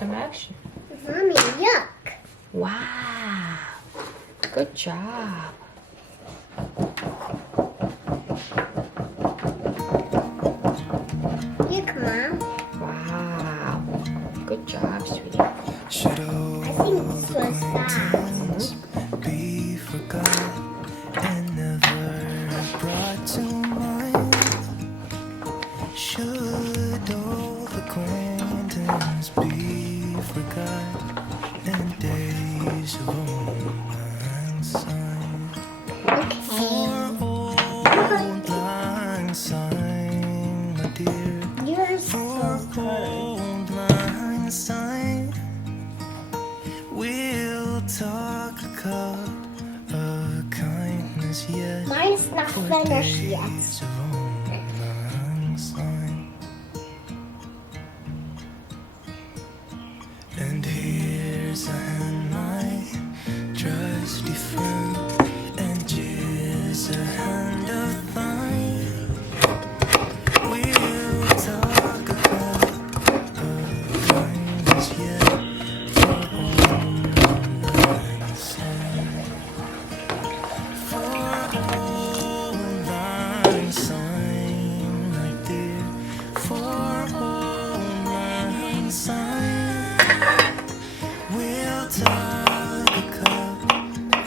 some action. Mommy, look. Wow. Good job. Look, Mom. Wow. Good job, sweetie. I think this was fast. Be forgot and never brought to mind. Should old acquaintance be forgot and days of old lang syne? Okay. For old lang syne, my dear. You're so For good. old lang syne, we'll talk a cup of kindness yet. Mine's not For finished yet. days of old lang syne. And here's a hand, my trusty friend, and here's a hand of thine. We'll talk about kindness yet for old lang syne. For old lang syne, my dear. For old lang syne. We'll talk a cup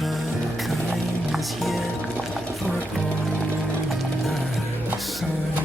of kindness yet for old lang syne.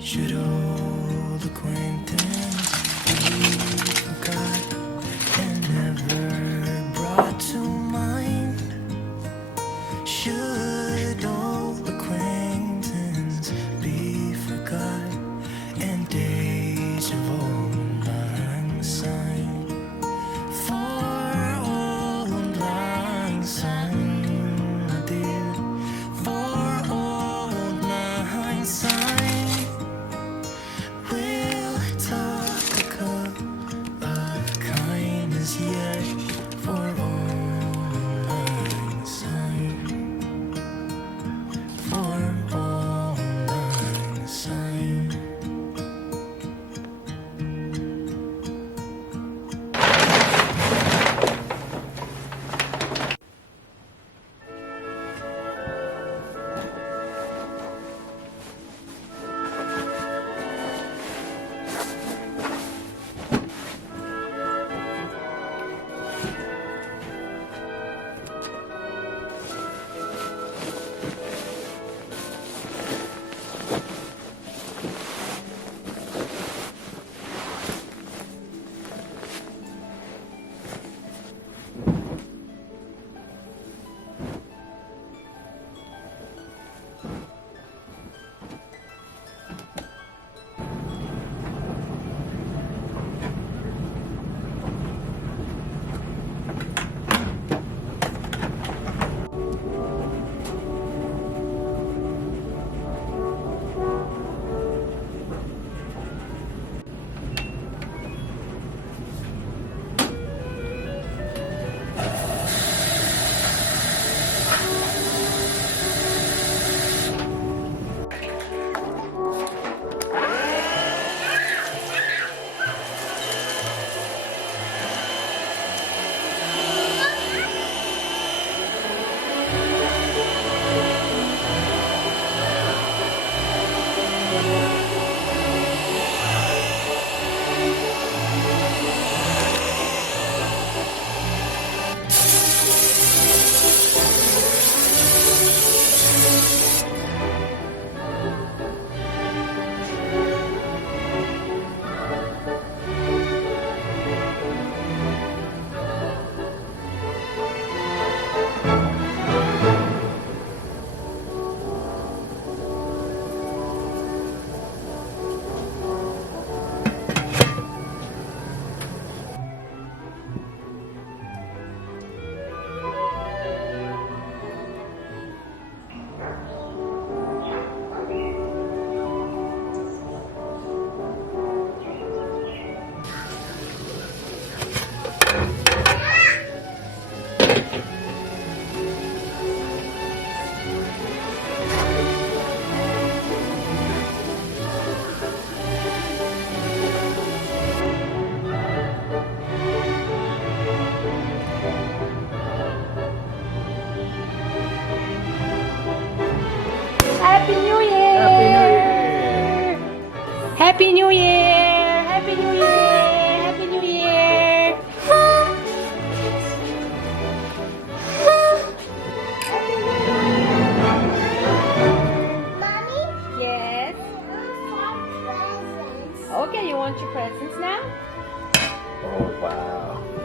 Should old acquaintance be forgot and never brought to mind? Should old acquaintance be forgot and days of old lang syne? For old lang syne, my dear. For old lang syne. We'll talk a cup of kindness yet for old lang syne. For old lang syne. Happy New Year! Happy New Year! Happy New Year! Mommy, Yes. presents. Okay, you want your presents now? Oh wow.